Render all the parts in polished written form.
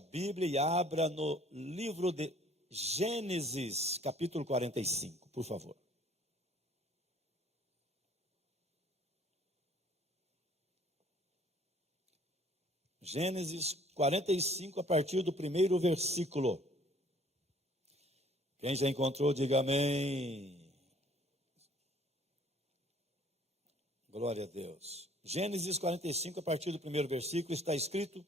sua Bíblia e abra no livro de Gênesis, capítulo 45, por favor. Gênesis 45, a partir do primeiro versículo. Quem já encontrou, diga amém. Glória a Deus. Gênesis 45, a partir do primeiro versículo, está escrito: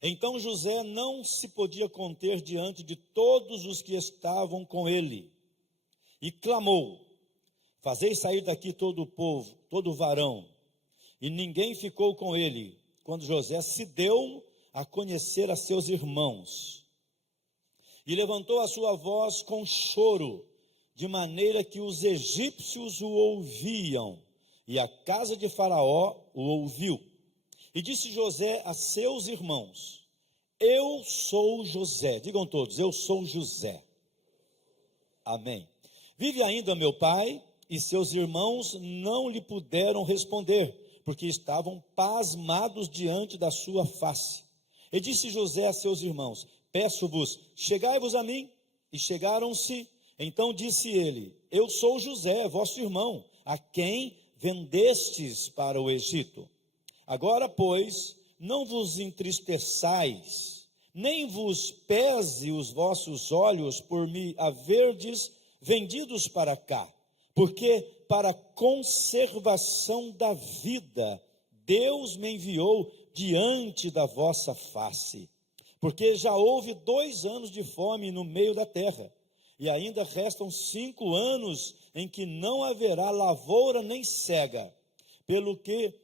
Então José não se podia conter diante de todos os que estavam com ele, e clamou: Fazei sair daqui todo o povo, todo o varão. E ninguém ficou com ele, quando José se deu a conhecer a seus irmãos. E levantou a sua voz com choro, de maneira que os egípcios o ouviam, e a casa de Faraó o ouviu. E disse José a seus irmãos: Eu sou José. Digam todos: Eu sou José. Amém. Vive ainda meu pai? E seus irmãos não lhe puderam responder, porque estavam pasmados diante da sua face. E disse José a seus irmãos: Peço-vos, chegai-vos a mim. E chegaram-se. Então disse ele: Eu sou José, vosso irmão, a quem vendestes para o Egito. Agora, pois, não vos entristeçais, nem vos pese os vossos olhos por me haverdes vendidos para cá, porque para a conservação da vida Deus me enviou diante da vossa face. Porque já houve 2 anos de fome no meio da terra, e ainda restam 5 anos em que não haverá lavoura nem cega, pelo que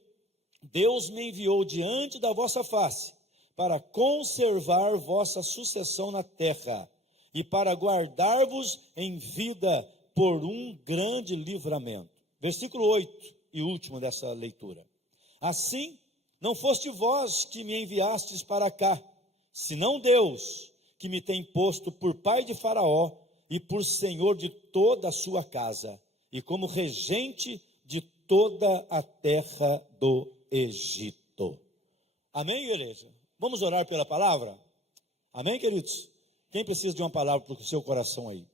Deus me enviou diante da vossa face, para conservar vossa sucessão na terra, e para guardar-vos em vida por um grande livramento. Versículo 8, e último dessa leitura. Assim, não foste vós que me enviastes para cá, senão Deus, que me tem posto por pai de Faraó, e por senhor de toda a sua casa, e como regente de toda a terra do Egito. Amém, igreja? Vamos orar pela palavra? Amém, queridos? Quem precisa de uma palavra para o seu coração aí?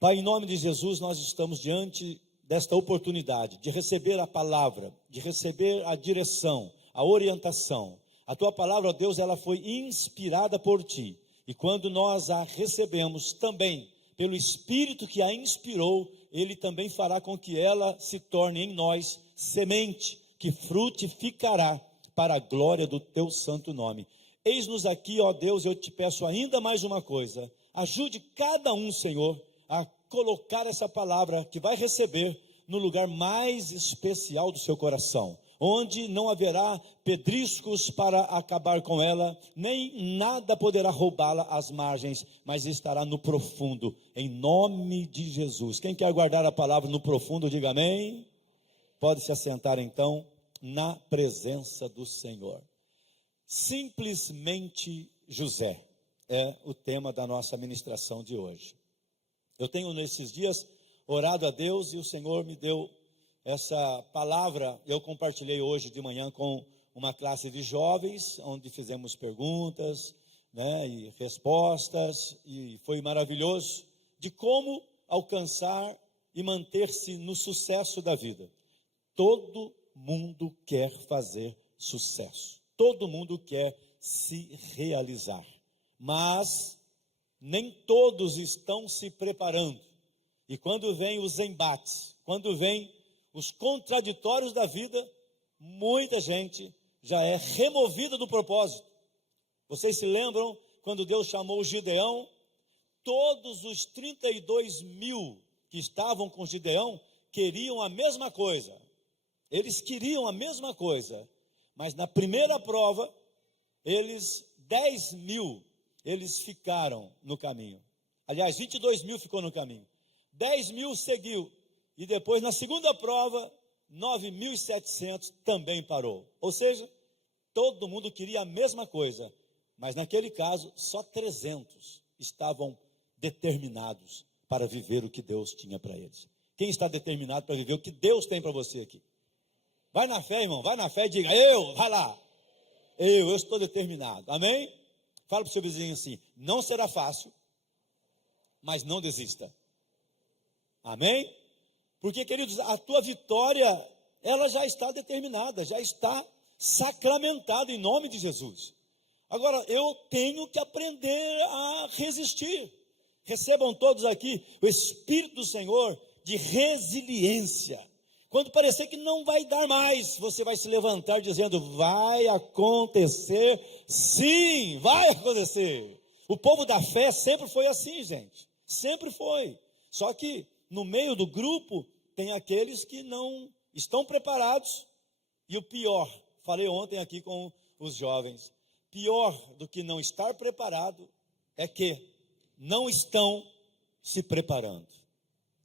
Pai, em nome de Jesus, nós estamos diante desta oportunidade de receber a palavra, de receber a direção, a orientação. A tua palavra, ó Deus, ela foi inspirada por ti. E quando nós a recebemos também pelo Espírito que a inspirou, ele também fará com que ela se torne em nós semente, que frutificará para a glória do teu santo nome. Eis-nos aqui, ó Deus, eu te peço ainda mais uma coisa: ajude cada um, Senhor, a colocar essa palavra que vai receber no lugar mais especial do seu coração, onde não haverá pedriscos para acabar com ela, nem nada poderá roubá-la às margens, mas estará no profundo, em nome de Jesus. Quem quer guardar a palavra no profundo, diga amém. Pode se assentar então na presença do Senhor. Simplesmente José é o tema da nossa ministração de hoje. Eu tenho nesses dias orado a Deus e o Senhor me deu essa palavra. Eu compartilhei hoje de manhã com uma classe de jovens, onde fizemos perguntas, e respostas, e foi maravilhoso, de como alcançar e manter-se no sucesso da vida. Todo mundo quer fazer sucesso, todo mundo quer se realizar, mas nem todos estão se preparando, e quando vem os embates, quando vem os contraditórios da vida, muita gente já é removida do propósito. Vocês se lembram quando Deus chamou Gideão? Todos os 32 mil que estavam com Gideão queriam a mesma coisa. Eles queriam a mesma coisa, mas na primeira prova, 10 mil, eles ficaram no caminho. Aliás, 22 mil ficou no caminho. 10 mil seguiu. E depois, na segunda prova, 9.700 também parou. Ou seja, todo mundo queria a mesma coisa, mas naquele caso, só 300 estavam determinados para viver o que Deus tinha para eles. Quem está determinado para viver o que Deus tem para você aqui? Vai na fé, irmão, vai na fé e diga: vai lá. Eu estou determinado. Amém? Fala para o seu vizinho assim: não será fácil, mas não desista. Amém? Porque, queridos, a tua vitória, ela já está determinada, já está sacramentada em nome de Jesus. Agora, eu tenho que aprender a resistir. Recebam todos aqui o Espírito do Senhor de resiliência. Quando parecer que não vai dar mais, você vai se levantar dizendo: vai acontecer, sim, vai acontecer. O povo da fé sempre foi assim, gente, sempre foi. Só que no meio do grupo tem aqueles que não estão preparados. E o pior, falei ontem aqui com os jovens, pior do que não estar preparado é que não estão se preparando.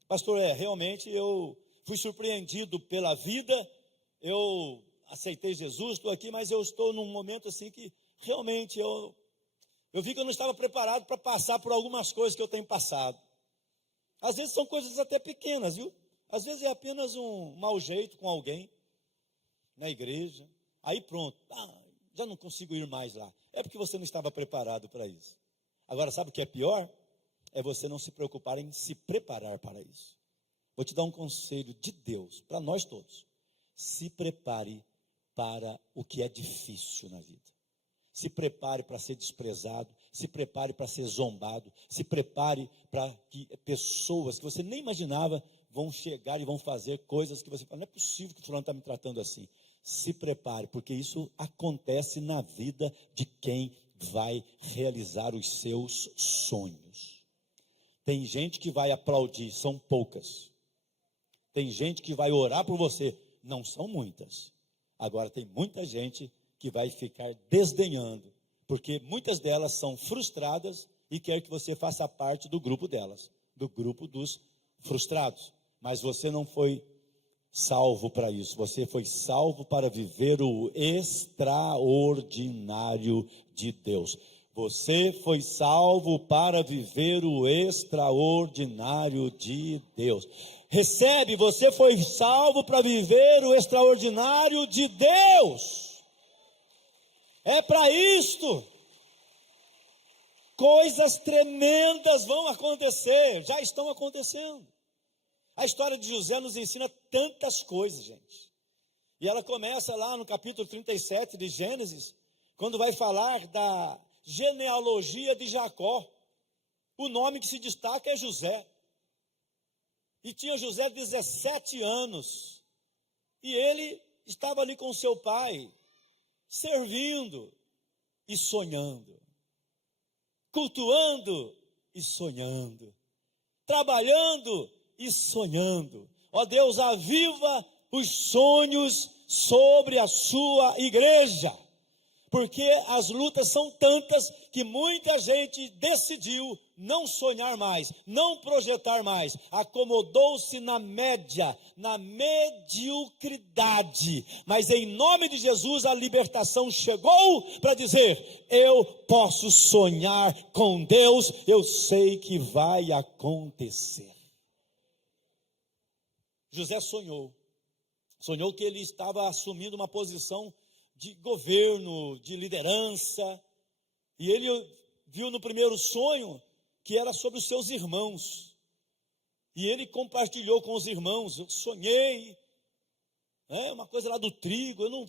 Pastor, realmente eu fui surpreendido pela vida, eu aceitei Jesus, estou aqui, mas eu estou num momento assim que realmente eu vi que eu não estava preparado para passar por algumas coisas que eu tenho passado. Às vezes são coisas até pequenas, viu? Às vezes é apenas um mau jeito com alguém na igreja, aí pronto, já não consigo ir mais lá. É porque você não estava preparado para isso. Agora, sabe o que é pior? É você não se preocupar em se preparar para isso. Vou te dar um conselho de Deus, para nós todos. Se prepare para o que é difícil na vida. Se prepare para ser desprezado, se prepare para ser zombado, se prepare para que pessoas que você nem imaginava vão chegar e vão fazer coisas que você fala: não é possível que o fulano está me tratando assim. Se prepare, porque isso acontece na vida de quem vai realizar os seus sonhos. Tem gente que vai aplaudir, são poucas. Tem gente que vai orar por você, não são muitas. Agora tem muita gente que vai ficar desdenhando, porque muitas delas são frustradas e quer que você faça parte do grupo delas, do grupo dos frustrados. Mas você não foi salvo para isso, você foi salvo para viver o extraordinário de Deus. Você foi salvo para viver o extraordinário de Deus. Recebe, você foi salvo para viver o extraordinário de Deus. É para isto. Coisas tremendas vão acontecer, já estão acontecendo. A história de José nos ensina tantas coisas, gente. E ela começa lá no capítulo 37 de Gênesis, quando vai falar da genealogia de Jacó. O nome que se destaca é José. E tinha José 17 anos. E ele estava ali com seu pai, servindo e sonhando, cultuando e sonhando, trabalhando e sonhando. Ó Deus, aviva os sonhos sobre a sua igreja, porque as lutas são tantas que muita gente decidiu não sonhar mais, não projetar mais, acomodou-se na média, na mediocridade. Mas em nome de Jesus a libertação chegou para dizer: eu posso sonhar com Deus, eu sei que vai acontecer. José sonhou que ele estava assumindo uma posição de governo, de liderança, e ele viu no primeiro sonho que era sobre os seus irmãos, e ele compartilhou com os irmãos: eu sonhei, uma coisa lá do trigo. Eu não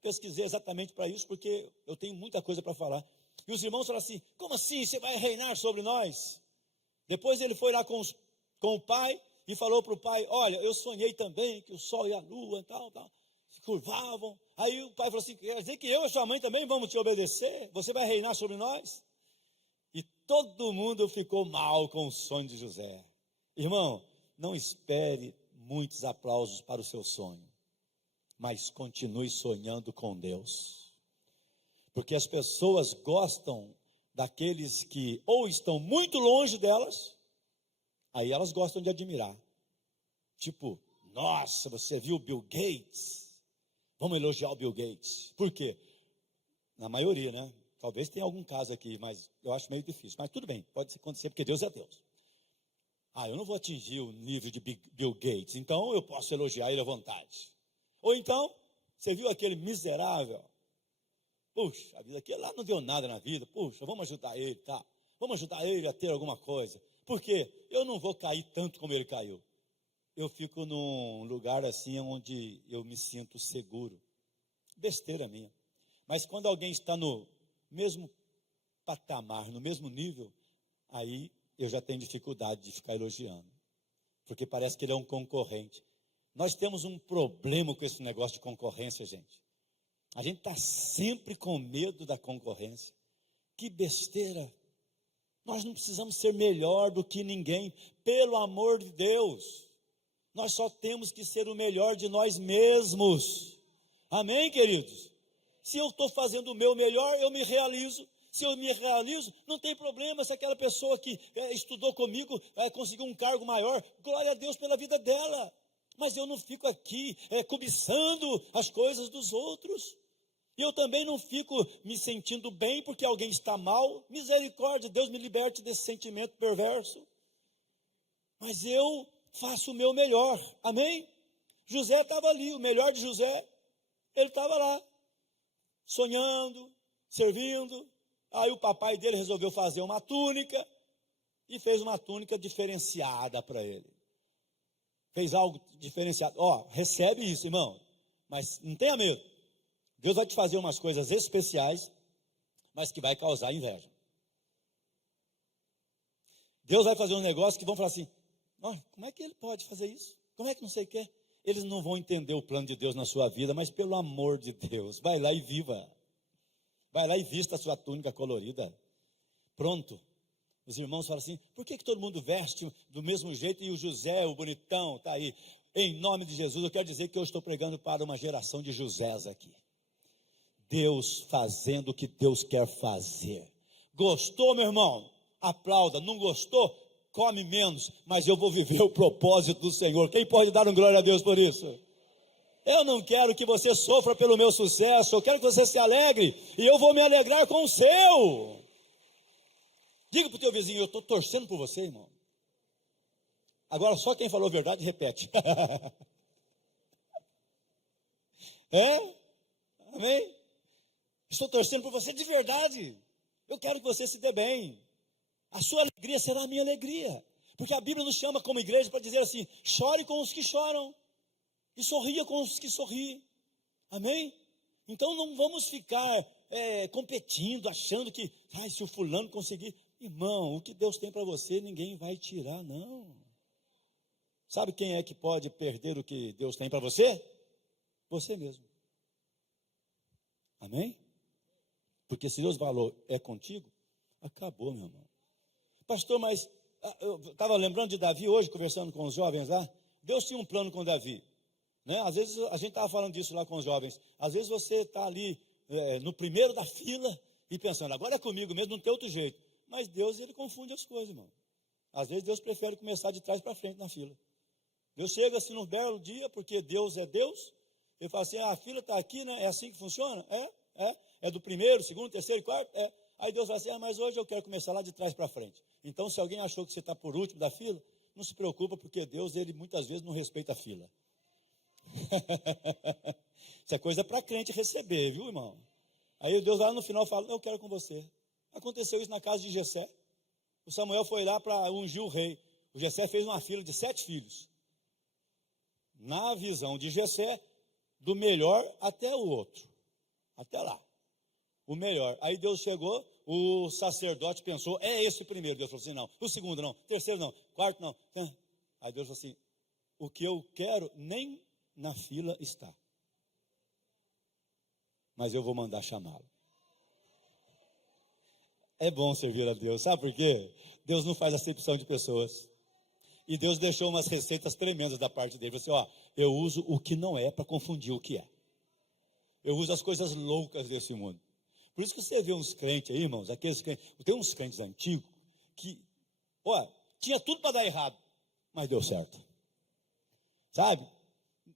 pesquisei exatamente para isso, porque eu tenho muita coisa para falar. E os irmãos falaram assim: como assim, você vai reinar sobre nós? Depois ele foi lá com o pai, e falou para o pai: olha, eu sonhei também que o sol e a lua tal, se curvavam. Aí o pai falou assim: quer dizer que eu e sua mãe também vamos te obedecer? Você vai reinar sobre nós? E todo mundo ficou mal com o sonho de José. Irmão, não espere muitos aplausos para o seu sonho, mas continue sonhando com Deus. Porque as pessoas gostam daqueles que ou estão muito longe delas, aí elas gostam de admirar. Tipo: nossa, você viu Bill Gates? Vamos elogiar o Bill Gates. Por quê? Na maioria, né? Talvez tenha algum caso aqui, mas eu acho meio difícil. Mas tudo bem, pode acontecer, porque Deus é Deus. Eu não vou atingir o nível de Bill Gates, então eu posso elogiar ele à vontade. Ou então, você viu aquele miserável? Puxa, a vida aqui lá não deu nada na vida. Puxa, vamos ajudar ele, tá? Vamos ajudar ele a ter alguma coisa. Por quê? Eu não vou cair tanto como ele caiu. Eu fico num lugar assim onde eu me sinto seguro. Besteira minha. Mas quando alguém está no mesmo patamar, no mesmo nível, aí eu já tenho dificuldade de ficar elogiando. Porque parece que ele é um concorrente. Nós temos um problema com esse negócio de concorrência, gente. A gente está sempre com medo da concorrência. Que besteira. Nós não precisamos ser melhor do que ninguém, pelo amor de Deus. Nós só temos que ser o melhor de nós mesmos. Amém, queridos? Se eu estou fazendo o meu melhor, eu me realizo. Se eu me realizo, não tem problema. Se aquela pessoa que estudou comigo conseguiu um cargo maior, glória a Deus pela vida dela. Mas eu não fico aqui cobiçando as coisas dos outros. E eu também não fico me sentindo bem porque alguém está mal. Misericórdia, Deus me liberte desse sentimento perverso. Mas eu faço o meu melhor, amém? José estava ali, o melhor de José, ele estava lá, sonhando, servindo. Aí o papai dele resolveu fazer uma túnica, e fez uma túnica diferenciada para ele. Fez algo diferenciado. Recebe isso, irmão, mas não tenha medo. Deus vai te fazer umas coisas especiais, mas que vai causar inveja. Deus vai fazer um negócio que vão falar assim, como é que ele pode fazer isso? Como é que não sei o que? Eles não vão entender o plano de Deus na sua vida, mas pelo amor de Deus, vai lá e viva. Vai lá e vista a sua túnica colorida. Pronto. Os irmãos falam assim, por que todo mundo veste do mesmo jeito e o José, o bonitão, está aí? Em nome de Jesus, eu quero dizer que eu estou pregando para uma geração de Josés aqui. Deus fazendo o que Deus quer fazer. Gostou, meu irmão? Aplauda. Não gostou? Come menos. Mas eu vou viver o propósito do Senhor. Quem pode dar um glória a Deus por isso? Eu não quero que você sofra pelo meu sucesso. Eu quero que você se alegre. E eu vou me alegrar com o seu. Diga para o teu vizinho, eu estou torcendo por você, irmão. Agora só quem falou a verdade repete. Amém? Estou torcendo por você de verdade. Eu quero que você se dê bem. A sua alegria será a minha alegria. Porque a Bíblia nos chama como igreja para dizer assim, chore com os que choram. E sorria com os que sorriem. Amém? Então não vamos ficar competindo, achando que, se o fulano conseguir. Irmão, o que Deus tem para você, ninguém vai tirar, não. Sabe quem é que pode perder o que Deus tem para você? Você mesmo. Amém? Porque se Deus falou, é contigo, acabou, meu irmão. Pastor, mas eu estava lembrando de Davi hoje, conversando com os jovens lá. Deus tinha um plano com Davi. Né? Às vezes, a gente estava falando disso lá com os jovens. Às vezes você está ali no primeiro da fila e pensando, agora é comigo mesmo, não tem outro jeito. Mas Deus, ele confunde as coisas, irmão. Às vezes Deus prefere começar de trás para frente na fila. Deus chega assim num belo dia, porque Deus é Deus. Ele fala assim, a fila está aqui, né? É assim que funciona? É do primeiro, segundo, terceiro e quarto? Aí Deus fala assim, mas hoje eu quero começar lá de trás para frente. Então, se alguém achou que você está por último da fila, não se preocupa, porque Deus, ele muitas vezes não respeita a fila. Isso é coisa para crente receber, viu, irmão? Aí Deus lá no final fala, eu quero com você. Aconteceu isso na casa de Jessé. O Samuel foi lá para ungir o rei. O Jessé fez uma fila de 7 filhos. Na visão de Jessé, do melhor até o outro. Até lá. O melhor. Aí Deus chegou, o sacerdote pensou, é esse o primeiro. Deus falou assim, não. O segundo não. Terceiro não. Quarto não. Aí Deus falou assim, o que eu quero nem na fila está. Mas eu vou mandar chamá-lo. É bom servir a Deus, sabe por quê? Deus não faz acepção de pessoas. E Deus deixou umas receitas tremendas da parte dele. Ele falou assim, eu uso o que não é para confundir o que é. Eu uso as coisas loucas desse mundo. Por isso que você vê uns crentes aí, irmãos, aqueles crentes, tem uns crentes antigos que, tinha tudo para dar errado, mas deu certo. Sabe?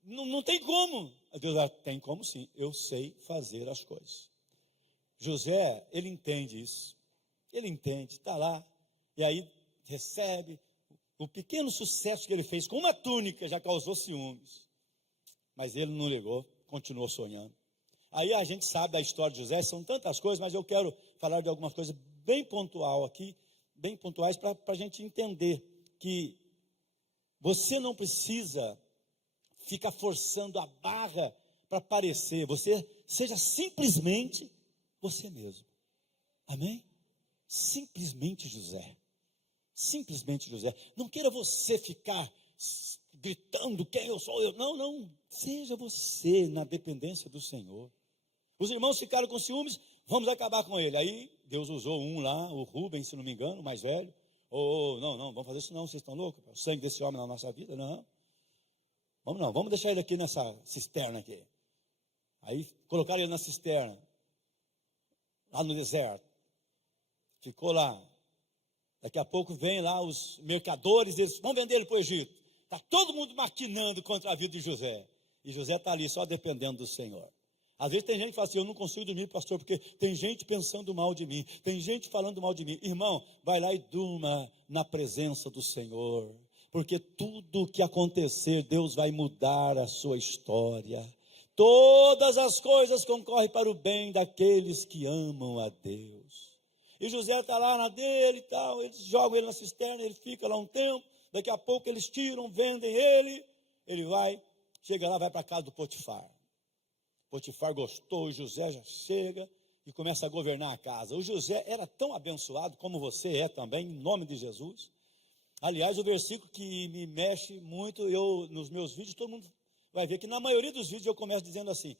Não tem como. Deus tem como sim, eu sei fazer as coisas. José, ele entende isso. Ele entende, está lá, e aí recebe. O pequeno sucesso que ele fez com uma túnica já causou ciúmes. Mas ele não ligou, continuou sonhando. Aí a gente sabe da história de José, são tantas coisas, mas eu quero falar de algumas coisas bem pontual aqui, bem pontuais, para a gente entender que você não precisa ficar forçando a barra para parecer, você seja simplesmente você mesmo. Amém? Simplesmente José. Simplesmente José. Não queira você ficar gritando quem eu sou. Não. Seja você na dependência do Senhor. Os irmãos ficaram com ciúmes, vamos acabar com ele. Aí Deus usou um lá, o Rubens, se não me engano, o mais velho. Não, vamos fazer isso não, vocês estão loucos? O sangue desse homem na nossa vida, não. Vamos deixar ele aqui nessa cisterna aqui. Aí colocaram ele na cisterna, lá no deserto. Ficou lá. Daqui a pouco vem lá os mercadores, eles vão vender ele para o Egito. Está todo mundo maquinando contra a vida de José. E José está ali só dependendo do Senhor. Às vezes tem gente que fala assim, eu não consigo dormir, pastor, porque tem gente pensando mal de mim, tem gente falando mal de mim. Irmão, vai lá e durma na presença do Senhor, porque tudo o que acontecer, Deus vai mudar a sua história. Todas as coisas concorrem para o bem daqueles que amam a Deus. E José está lá na dele e tal, eles jogam ele na cisterna, ele fica lá um tempo, daqui a pouco eles tiram, vendem ele vai, chega lá, vai para a casa do Potifar. Potifar gostou, o José já chega e começa a governar a casa. O José era tão abençoado como você é também, em nome de Jesus. Aliás, o versículo que me mexe muito, nos meus vídeos, todo mundo vai ver que na maioria dos vídeos eu começo dizendo assim,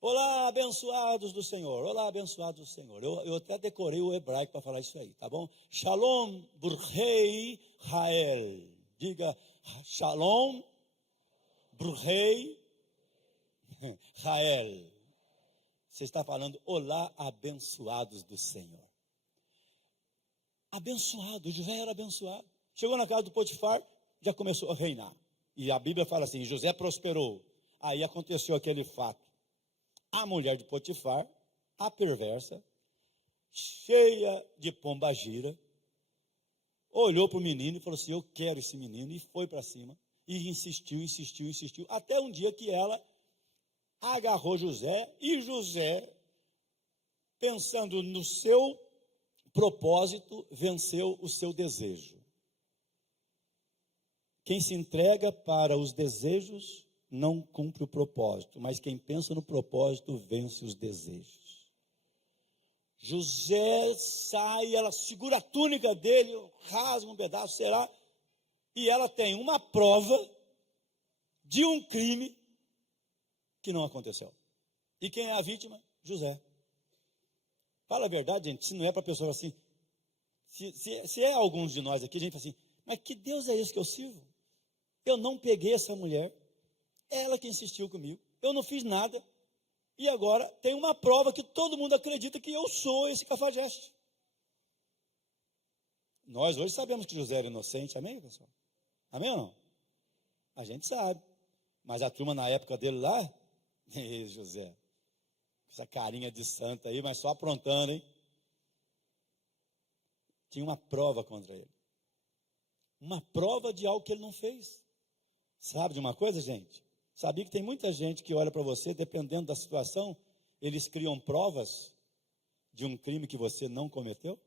olá, abençoados do Senhor, olá, abençoados do Senhor. Eu até decorei o hebraico para falar isso aí, tá bom? Shalom, Burhei, Rael. Diga, Shalom, Burhei, Rael. Você está falando, olá, abençoados do Senhor. Abençoado, José era abençoado. Chegou na casa do Potifar, já começou a reinar. E a Bíblia fala assim, José prosperou. Aí aconteceu aquele fato. A mulher de Potifar, a perversa, cheia de pombagira, olhou para o menino e falou assim, eu quero esse menino, e foi para cima, e insistiu, até um dia que ela agarrou José, e José, pensando no seu propósito, venceu o seu desejo. Quem se entrega para os desejos não cumpre o propósito, mas quem pensa no propósito vence os desejos. José sai, ela segura a túnica dele, rasga um pedaço, será? E ela tem uma prova de um crime que não aconteceu. E quem é a vítima? José. Fala a verdade, gente, se não é para a pessoa assim, se é alguns de nós aqui, a gente fala assim, mas que Deus é esse que eu sirvo? Eu não peguei essa mulher, ela que insistiu comigo, eu não fiz nada, e agora tem uma prova que todo mundo acredita que eu sou esse cafajeste. Nós hoje sabemos que José era inocente, amém, pessoal? Amém ou não? A gente sabe, mas a turma na época dele lá, José, essa carinha de santo aí, mas só aprontando, hein? Tinha uma prova contra ele. Uma prova de algo que ele não fez. Sabe de uma coisa, gente? Sabia que tem muita gente que olha para você, dependendo da situação, eles criam provas de um crime que você não cometeu?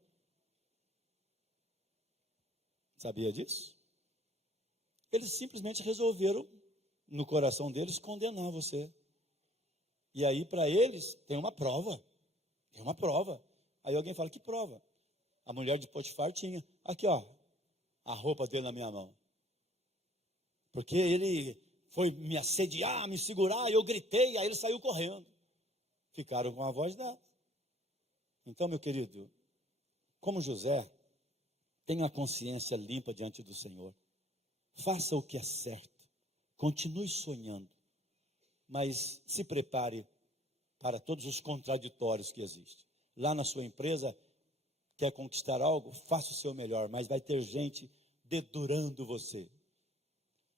Sabia disso? Eles simplesmente resolveram, no coração deles, condenar você. E aí, para eles, tem uma prova. Tem uma prova. Aí alguém fala, que prova? A mulher de Potifar tinha. Aqui, ó, a roupa dele na minha mão. Porque ele foi me assediar, me segurar, e eu gritei, aí ele saiu correndo. Ficaram com a voz dada. Então, meu querido, como José, tenha a consciência limpa diante do Senhor. Faça o que é certo. Continue sonhando. Mas se prepare para todos os contraditórios que existem. Lá na sua empresa, quer conquistar algo? Faça o seu melhor, mas vai ter gente dedurando você.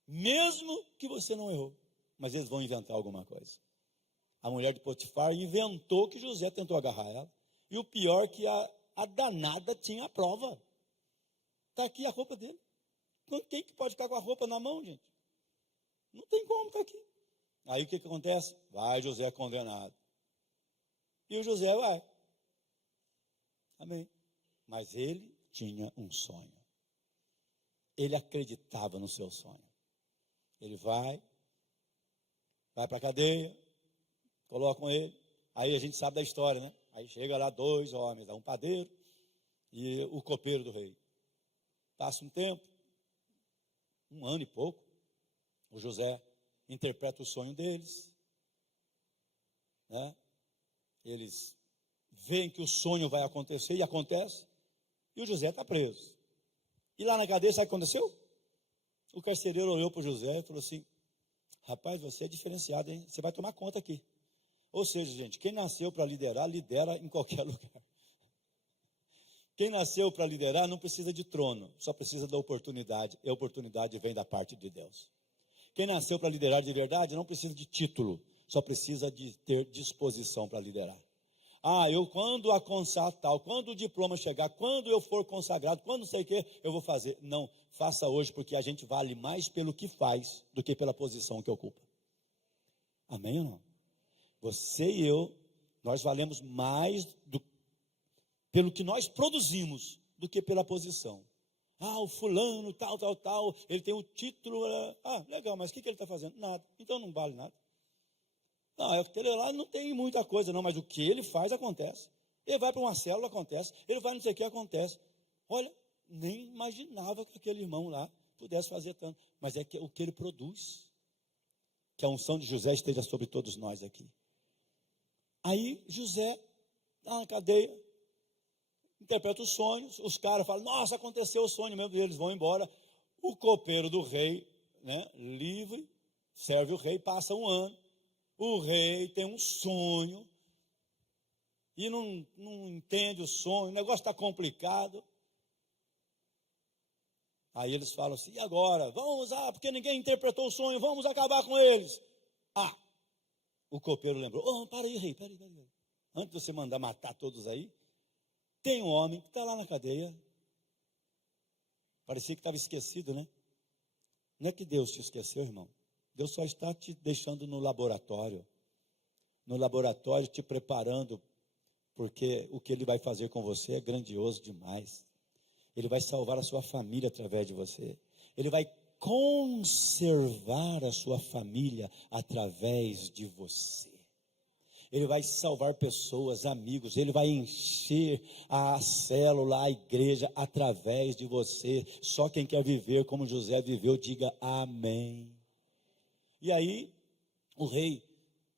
Mesmo que você não errou, mas eles vão inventar alguma coisa. A mulher de Potifar inventou que José tentou agarrar ela. E o pior é que a danada tinha a prova. Está aqui a roupa dele. Quem que pode ficar com a roupa na mão, gente? Não tem como, está aqui. Aí o que acontece? Vai José condenado. E o José vai. Amém. Mas ele tinha um sonho. Ele acreditava no seu sonho. Ele vai para a cadeia, colocam ele. Aí a gente sabe da história, né? Aí chega lá 2 homens, um padeiro e o copeiro do rei. Passa um tempo, 1 ano e pouco, o José interpreta o sonho deles, né? Eles veem que o sonho vai acontecer e acontece, e o José está preso. E lá na cadeia, sabe o que aconteceu? O carcereiro olhou para o José e falou assim: rapaz, você é diferenciado, hein? Você vai tomar conta aqui. Ou seja, gente, quem nasceu para liderar, lidera em qualquer lugar. Quem nasceu para liderar não precisa de trono, só precisa da oportunidade. E a oportunidade vem da parte de Deus. Quem nasceu para liderar de verdade não precisa de título, só precisa de ter disposição para liderar. Quando alcançar tal, quando o diploma chegar, quando eu for consagrado, quando não sei o que, eu vou fazer. Não, faça hoje, porque a gente vale mais pelo que faz do que pela posição que ocupa. Amém ou não? Você e eu, nós valemos mais pelo que nós produzimos do que pela posição. O fulano, tal, ele tem o título. Legal, mas o que ele está fazendo? Nada, então não vale nada. Não, aquele lá não tem muita coisa não, mas o que ele faz acontece. Ele vai para uma célula, acontece. Ele vai não sei o que, acontece. Olha, nem imaginava que aquele irmão lá pudesse fazer tanto. Mas é o que ele produz. Que a unção de José esteja sobre todos nós aqui. Aí José, na cadeia, interpreta os sonhos. Os caras falam: nossa, aconteceu o sonho mesmo. E eles vão embora. O copeiro do rei, né, livre, serve o rei, passa 1 ano. O rei tem um sonho e não entende o sonho, o negócio está complicado. Aí eles falam assim: e agora? Vamos porque ninguém interpretou o sonho, vamos acabar com eles. O copeiro lembrou: para aí, rei, para aí. Antes de você mandar matar todos aí, tem um homem que está lá na cadeia. Parecia que estava esquecido, né? Não é que Deus te esqueceu, irmão. Deus só está te deixando no laboratório te preparando, porque o que Ele vai fazer com você é grandioso demais. Ele vai salvar a sua família através de você. Ele vai conservar a sua família através de você. Ele vai salvar pessoas, amigos. Ele vai encher a célula, a igreja através de você. Só quem quer viver como José viveu, diga amém. E aí, o rei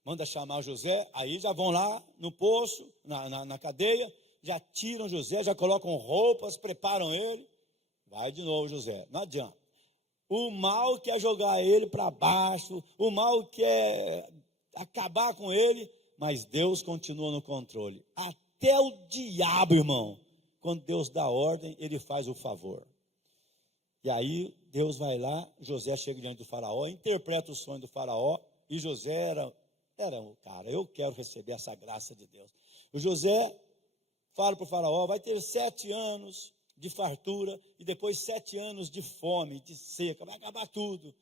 manda chamar José, aí já vão lá no poço, na cadeia, já tiram José, já colocam roupas, preparam ele. Vai de novo José, não adianta. O mal quer jogar ele para baixo, o mal quer acabar com ele, mas Deus continua no controle. Até o diabo, irmão, quando Deus dá ordem, ele faz o favor. E aí Deus vai lá, José chega diante do faraó, interpreta o sonho do faraó, e José era um cara: eu quero receber essa graça de Deus. O José fala para o faraó: vai ter 7 anos de fartura, e depois 7 anos de fome, de seca, vai acabar tudo.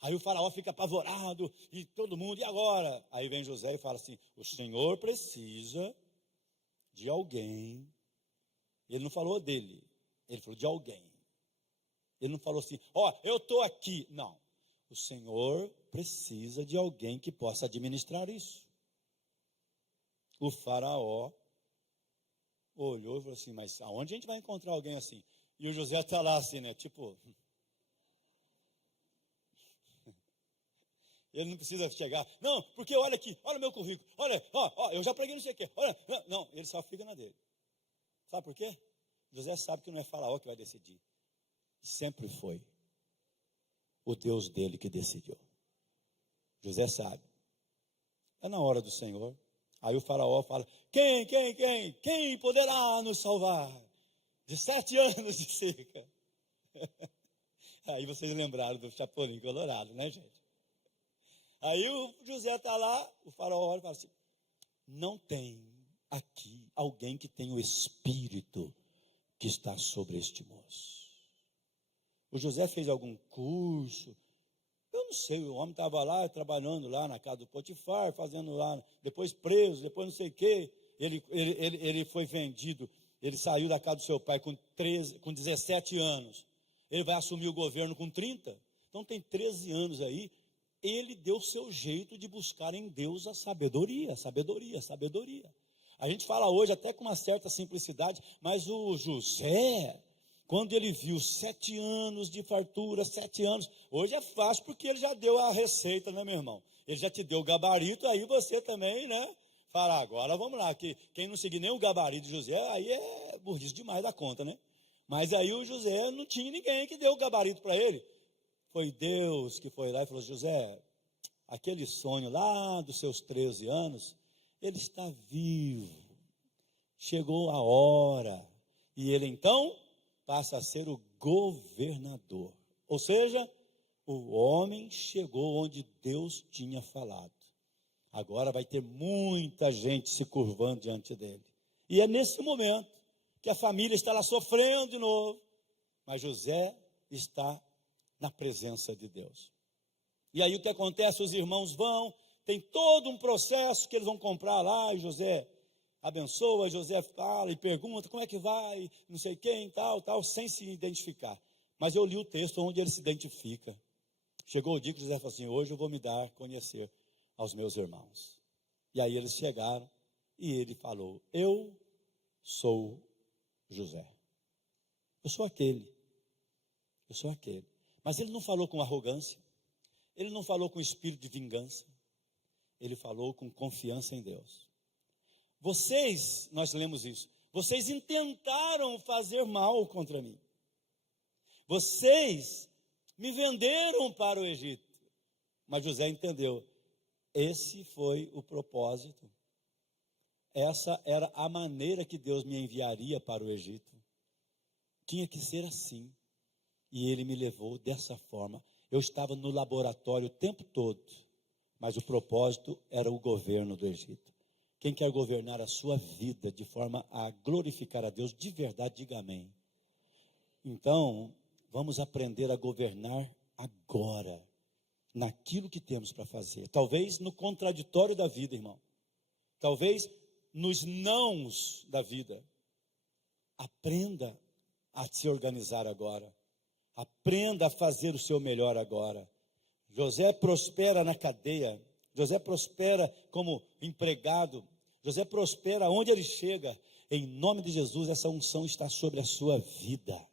Aí o faraó fica apavorado, e todo mundo: e agora? Aí vem José e fala assim: o Senhor precisa de alguém. Ele não falou dele, ele falou de alguém. Ele não falou assim: eu estou aqui. Não, o Senhor precisa de alguém que possa administrar isso. O faraó olhou e falou assim: mas aonde a gente vai encontrar alguém assim? E o José está lá assim, né? Tipo, ele não precisa chegar. Não, porque olha aqui, olha o meu currículo. Olha, eu já preguei não sei o quê. Olha, não, ele só fica na dele. Sabe por quê? José sabe que não é faraó que vai decidir. Sempre foi o Deus dele que decidiu. José sabe. É na hora do Senhor. Aí o faraó fala: quem poderá nos salvar de 7 anos de seca? Aí vocês lembraram do Chapolin Colorado, né, gente? Aí o José está lá, o faraó olha e fala assim: não tem aqui alguém que tem o espírito que está sobre este moço. O José fez algum curso, Eu não sei, o homem estava lá, trabalhando lá na casa do Potifar, fazendo lá, depois preso, depois não sei o quê. Ele foi vendido, ele saiu da casa do seu pai com 17 anos. Ele vai assumir o governo com 30. Então tem 13 anos aí. Ele deu o seu jeito de buscar em Deus a sabedoria. A gente fala hoje até com uma certa simplicidade, mas o José, quando ele viu 7 anos de fartura, 7 anos, hoje é fácil porque ele já deu a receita, né, meu irmão? Ele já te deu o gabarito, aí você também, né? Fala, agora vamos lá, que quem não seguir nem o gabarito de José, aí é burrice demais da conta, né? Mas aí o José não tinha ninguém que deu o gabarito para ele. Foi Deus que foi lá e falou: José, aquele sonho lá dos seus 13 anos, ele está vivo. Chegou a hora. E ele então passa a ser o governador. Ou seja, o homem chegou onde Deus tinha falado. Agora vai ter muita gente se curvando diante dele. E é nesse momento que a família está lá sofrendo de novo. Mas José está na presença de Deus. E aí o que acontece? Os irmãos vão, tem todo um processo que eles vão comprar lá, e José abençoa, José fala e pergunta, como é que vai, não sei quem, tal, sem se identificar. Mas eu li o texto onde ele se identifica. Chegou o dia que José falou assim: hoje eu vou me dar a conhecer aos meus irmãos. E aí eles chegaram, e ele falou: eu sou José. Eu sou aquele. Mas ele não falou com arrogância, ele não falou com espírito de vingança, ele falou com confiança em Deus. Vocês, nós lemos isso, vocês intentaram fazer mal contra mim. Vocês me venderam para o Egito. Mas José entendeu, esse foi o propósito. Essa era a maneira que Deus me enviaria para o Egito. Tinha que ser assim. E ele me levou dessa forma. Eu estava no laboratório o tempo todo, mas o propósito era o governo do Egito. Quem quer governar a sua vida de forma a glorificar a Deus de verdade, diga amém. Então, vamos aprender a governar agora, naquilo que temos para fazer. Talvez no contraditório da vida, irmão. Talvez nos nãos da vida. Aprenda a se organizar agora. Aprenda a fazer o seu melhor agora. José prospera na cadeia. José prospera como empregado. José prospera onde ele chega. Em nome de Jesus, essa unção está sobre a sua vida.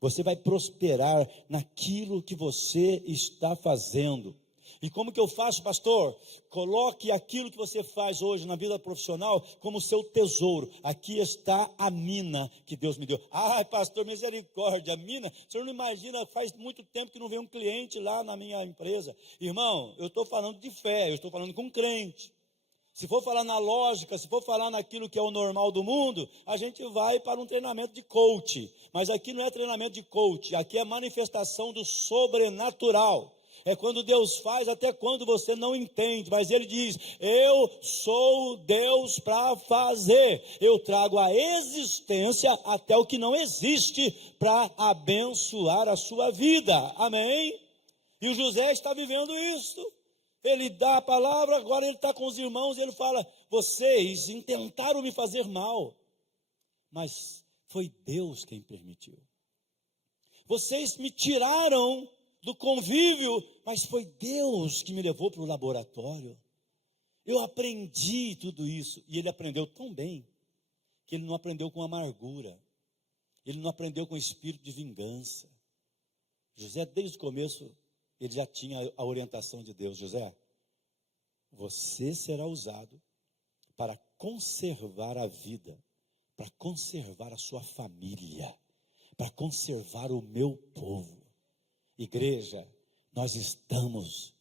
Você vai prosperar naquilo que você está fazendo. E como que eu faço, pastor? Coloque aquilo que você faz hoje na vida profissional como seu tesouro. Aqui está a mina que Deus me deu. Ai, pastor, misericórdia, a mina, o senhor não imagina, faz muito tempo que não vem um cliente lá na minha empresa. Irmão, eu estou falando de fé, eu estou falando com um crente. Se for falar na lógica, se for falar naquilo que é o normal do mundo, a gente vai para um treinamento de coach. Mas aqui não é treinamento de coach, aqui é manifestação do sobrenatural. É quando Deus faz, até quando você não entende, mas Ele diz: eu sou Deus para fazer, eu trago a existência até o que não existe, para abençoar a sua vida, amém? E o José está vivendo isso, ele dá a palavra, agora ele está com os irmãos, e ele fala: vocês intentaram me fazer mal, mas foi Deus quem permitiu. Vocês me tiraram do convívio, mas foi Deus que me levou para o laboratório. Eu aprendi tudo isso, e ele aprendeu tão bem, que ele não aprendeu com amargura, ele não aprendeu com espírito de vingança. José, desde o começo, ele já tinha a orientação de Deus: José, você será usado para conservar a vida, para conservar a sua família, para conservar o meu povo. Igreja, nós estamos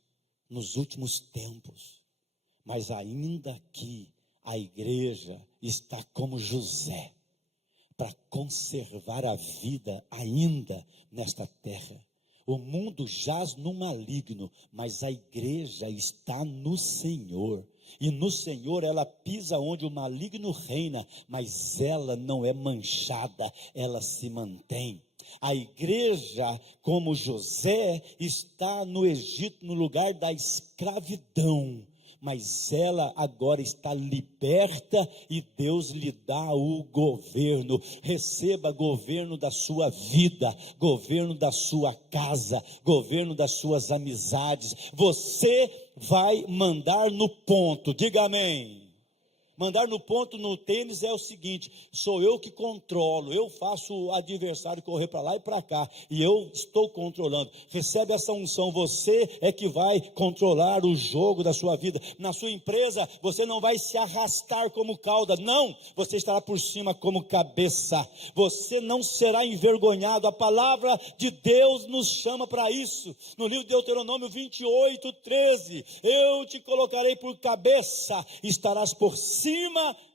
nos últimos tempos, mas ainda aqui a igreja está como José, para conservar a vida ainda nesta terra. O mundo jaz no maligno, mas a igreja está no Senhor. E no Senhor ela pisa onde o maligno reina, mas ela não é manchada, ela se mantém. A igreja, como José, está no Egito, no lugar da escravidão, mas ela agora está liberta e Deus lhe dá o governo. Receba governo da sua vida, governo da sua casa, governo das suas amizades. Você vai mandar no ponto, diga amém. Mandar no ponto no tênis é o seguinte: sou eu que controlo, eu faço o adversário correr para lá e para cá, e eu estou controlando. Recebe essa unção, você é que vai controlar o jogo da sua vida. Na sua empresa, você não vai se arrastar como cauda, não, você estará por cima como cabeça. Você não será envergonhado. A palavra de Deus nos chama para isso. No livro de Deuteronômio 28:13, eu te colocarei por cabeça, estarás por cima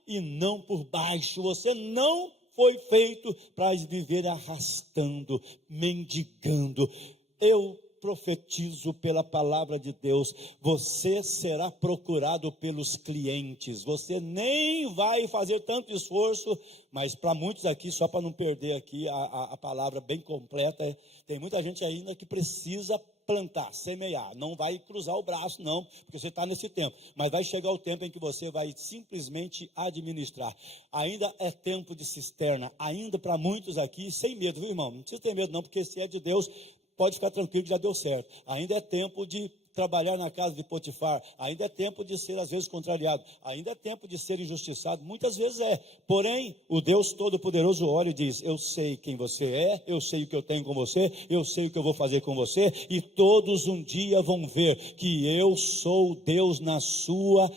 e não por baixo. Você não foi feito para viver arrastando, mendigando. Eu profetizo pela palavra de Deus, você será procurado pelos clientes, você nem vai fazer tanto esforço, mas para muitos aqui, só para não perder aqui a palavra bem completa, tem muita gente ainda que precisa plantar, semear, não vai cruzar o braço não, porque você está nesse tempo, mas vai chegar o tempo em que você vai simplesmente administrar. Ainda é tempo de cisterna, ainda para muitos aqui, sem medo, viu, irmão? Não precisa ter medo não, porque se é de Deus, pode ficar tranquilo que já deu certo. Ainda é tempo de trabalhar na casa de Potifar, ainda é tempo de ser às vezes contrariado, ainda é tempo de ser injustiçado, muitas vezes é, porém o Deus Todo-Poderoso olha e diz: eu sei quem você é, eu sei o que eu tenho com você, eu sei o que eu vou fazer com você, e todos um dia vão ver que eu sou Deus na sua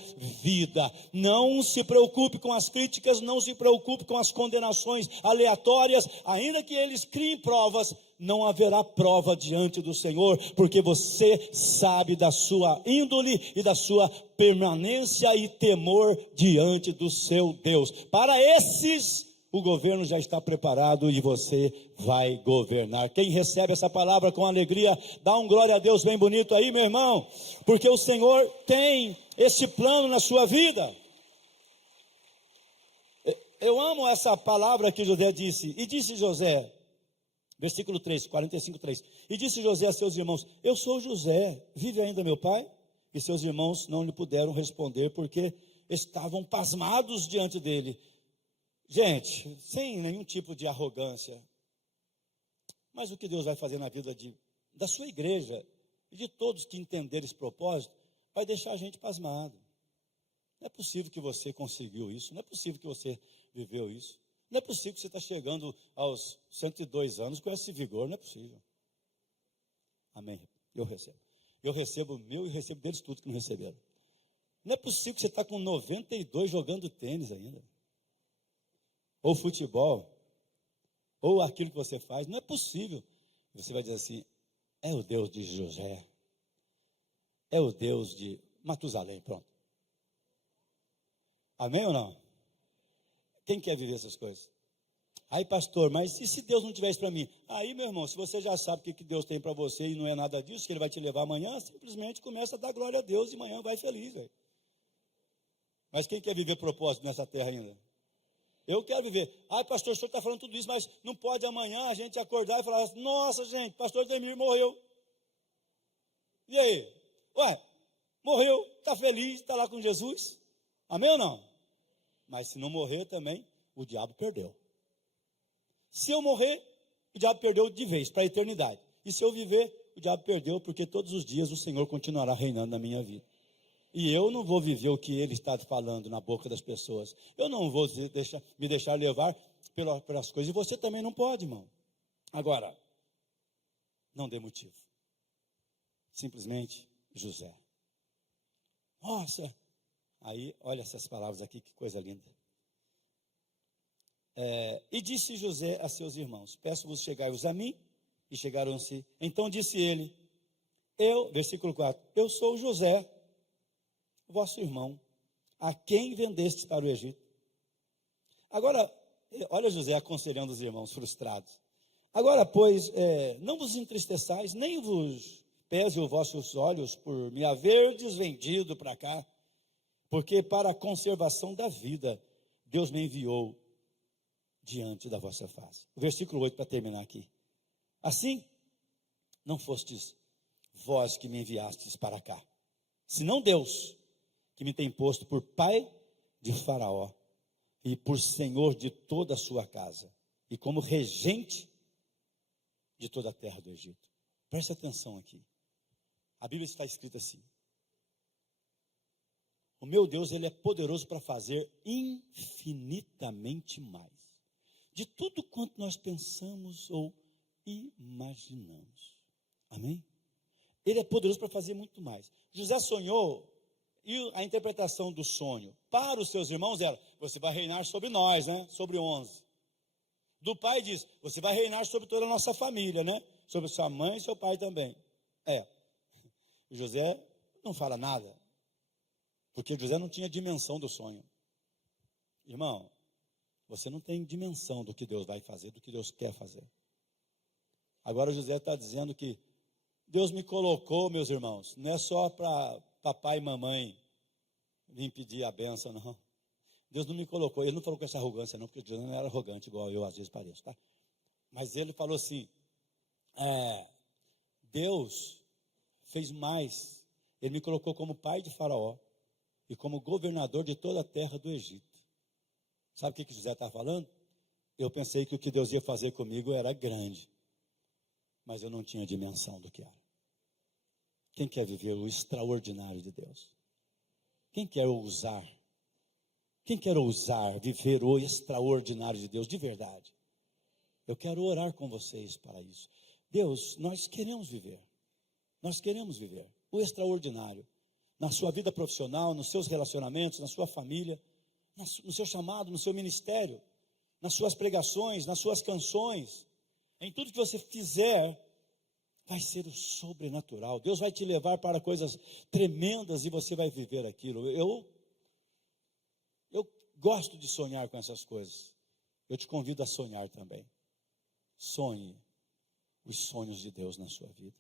vida. Não se preocupe com as críticas, não se preocupe com as condenações aleatórias, ainda que eles criem provas, não haverá prova diante do Senhor, porque você sabe da sua índole e da sua permanência e temor diante do seu Deus. Para esses, o governo já está preparado e você vai governar. Quem recebe essa palavra com alegria, dá um glória a Deus bem bonito aí, meu irmão, porque o Senhor tem esse plano na sua vida. Eu amo essa palavra que José disse, e disse José, versículo 3, 45:3. E disse José a seus irmãos: eu sou José, vive ainda meu pai? E seus irmãos não lhe puderam responder, porque estavam pasmados diante dele. Gente, sem nenhum tipo de arrogância. Mas o que Deus vai fazer na vida da sua igreja e de todos que entenderem esse propósito, vai deixar a gente pasmado. Não é possível que você conseguiu isso, não é possível que você viveu isso. Não é possível que você está chegando aos 102 anos com esse vigor, não é possível. Amém. Eu recebo. Eu recebo o meu e recebo deles tudo que não receberam. Não é possível que você está com 92 jogando tênis ainda. Ou futebol. Ou aquilo que você faz. Não é possível. Você vai dizer assim: é o Deus de José. É o Deus de Matusalém. Pronto. Amém ou não? Quem quer viver essas coisas? Aí, pastor, mas e se Deus não tivesse para mim? Aí, meu irmão, se você já sabe o que Deus tem para você e não é nada disso, que Ele vai te levar amanhã, simplesmente começa a dar glória a Deus e amanhã vai feliz, velho. Mas quem quer viver propósito nessa terra ainda? Eu quero viver. Ai, pastor, o senhor está falando tudo isso, mas não pode amanhã a gente acordar e falar: nossa, gente, pastor Demir morreu. E aí? Ué, morreu, está feliz, está lá com Jesus. Amém ou não? Mas se não morrer também, o diabo perdeu. Se eu morrer, o diabo perdeu de vez, para a eternidade. E se eu viver, o diabo perdeu, porque todos os dias o Senhor continuará reinando na minha vida. E eu não vou viver o que Ele está falando na boca das pessoas. Eu não vou me deixar levar pelas coisas. E você também não pode, irmão. Agora, não dê motivo. Simplesmente, José. Nossa! Aí, olha essas palavras aqui, que coisa linda. E disse José a seus irmãos: peço-vos chegai-vos a mim. E chegaram-se. Então disse ele: versículo 4, eu sou José, vosso irmão, a quem vendestes para o Egito. Agora, olha José aconselhando os irmãos frustrados. Agora, pois, não vos entristeçais, nem vos pese os vossos olhos por me haverdes vendido para cá, porque para a conservação da vida Deus me enviou diante da vossa face. O versículo 8 para terminar aqui. Assim, não fostes vós que me enviastes para cá, senão Deus, que me tem posto por pai de Faraó e por senhor de toda a sua casa, e como regente de toda a terra do Egito. Preste atenção aqui. A Bíblia está escrita assim: o meu Deus, ele é poderoso para fazer infinitamente mais de tudo quanto nós pensamos ou imaginamos. Amém? Ele é poderoso para fazer muito mais. José sonhou, e a interpretação do sonho para os seus irmãos era: você vai reinar sobre nós, né? Sobre 11. Do pai diz: você vai reinar sobre toda a nossa família, né? Sobre sua mãe e seu pai também. E José não fala nada, porque José não tinha dimensão do sonho. Irmão, você não tem dimensão do que Deus vai fazer, do que Deus quer fazer. Agora José está dizendo que Deus me colocou, meus irmãos, não é só para papai e mamãe vir pedir a benção, não. Deus não me colocou, ele não falou com essa arrogância não, porque Deus não era arrogante, igual eu às vezes pareço, tá? Mas ele falou assim, Deus fez mais, ele me colocou como pai de Faraó e como governador de toda a terra do Egito. Sabe o que José está falando? Eu pensei que o que Deus ia fazer comigo era grande, mas eu não tinha dimensão do que era. Quem quer viver o extraordinário de Deus? Quem quer ousar? Quem quer ousar viver o extraordinário de Deus de verdade? Eu quero orar com vocês para isso. Deus, nós queremos viver o extraordinário na sua vida profissional, nos seus relacionamentos, na sua família, no seu chamado, no seu ministério, nas suas pregações, nas suas canções, em tudo que você fizer, vai ser o sobrenatural. Deus vai te levar para coisas tremendas e você vai viver aquilo. Eu gosto de sonhar com essas coisas. Eu te convido a sonhar também. Sonhe os sonhos de Deus na sua vida.